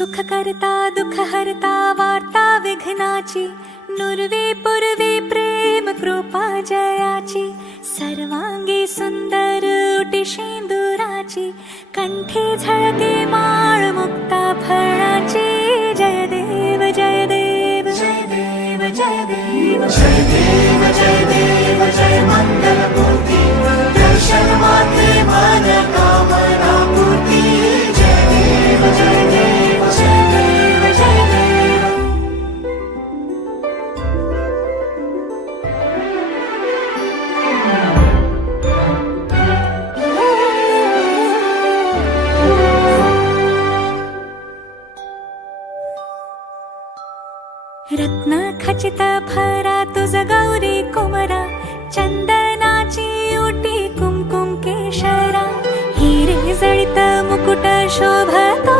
सुख करता दुःख हरता वार्ता विघ्नाची, नुरवी पुरवी प्रेम कृपा जयाची, सर्वांगी सुंदर उटी शेंदुराची, कंठी झळके माळ मुक्ता फळाची. जय देव जय देव जय देव जय देव जय देव जय देव जय मंगल मूर्ती, दर्शन मात्रे मन कामना पूर्ती. जय देव जय देव जय देव जय देव. रत्न खचित भरा तुझ गौरी कुमरा, चंदनाची ओटी कुमकुम केशरा, हिरे जळित मुकुट शोभतो